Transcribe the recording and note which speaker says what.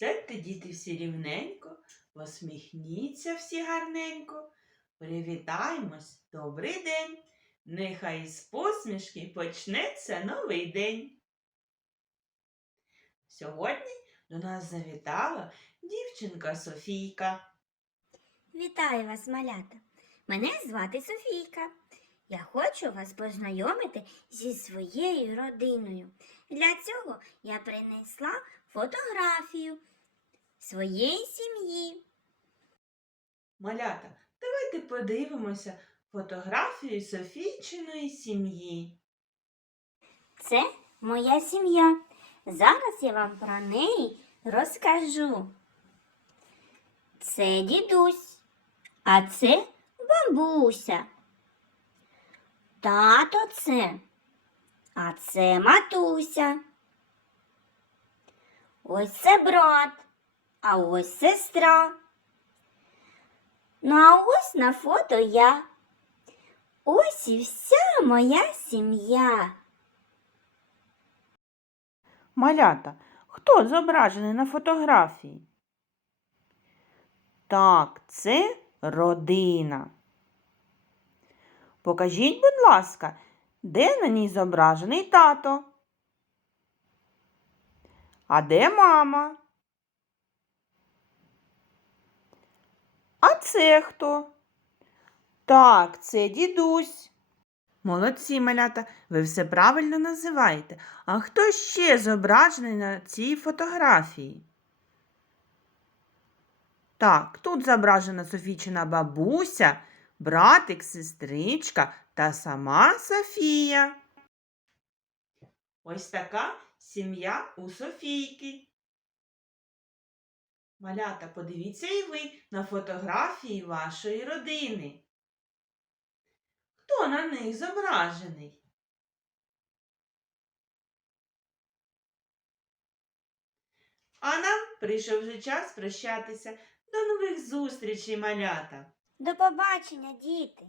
Speaker 1: Сядьте, діти, всі рівненько, посміхніться всі гарненько. Привітаймось, добрий день. Нехай з посмішки почнеться новий день. Сьогодні до нас завітала дівчинка Софійка.
Speaker 2: Вітаю вас, малята! Мене звати Софійка. Я хочу вас познайомити зі своєю родиною. Для цього я принесла фотографію своєї сім'ї.
Speaker 1: Малята, давайте подивимося фотографію Софійчиної сім'ї.
Speaker 2: Це моя сім'я. Зараз я вам про неї розкажу. Це дідусь, а це бабуся. Тато це, а це матуся. Ось це брат, а ось сестра. Ну а ось на фото я. Ось і вся моя сім'я.
Speaker 1: Малята, хто зображений на фотографії? Так, це родина. Покажіть, будь ласка, де на ній зображений тато? А де мама? А це хто? Так, це дідусь. Молодці, малята, ви все правильно називаєте. А хто ще зображений на цій фотографії? Так, тут зображена Софійчина бабуся, братик, сестричка та сама Софія. Ось така сім'я у Софійки. Малята, подивіться і ви на фотографії вашої родини. Хто на них зображений? А нам прийшов вже час прощатися. До нових зустрічей, малята!
Speaker 2: До побачення, діти!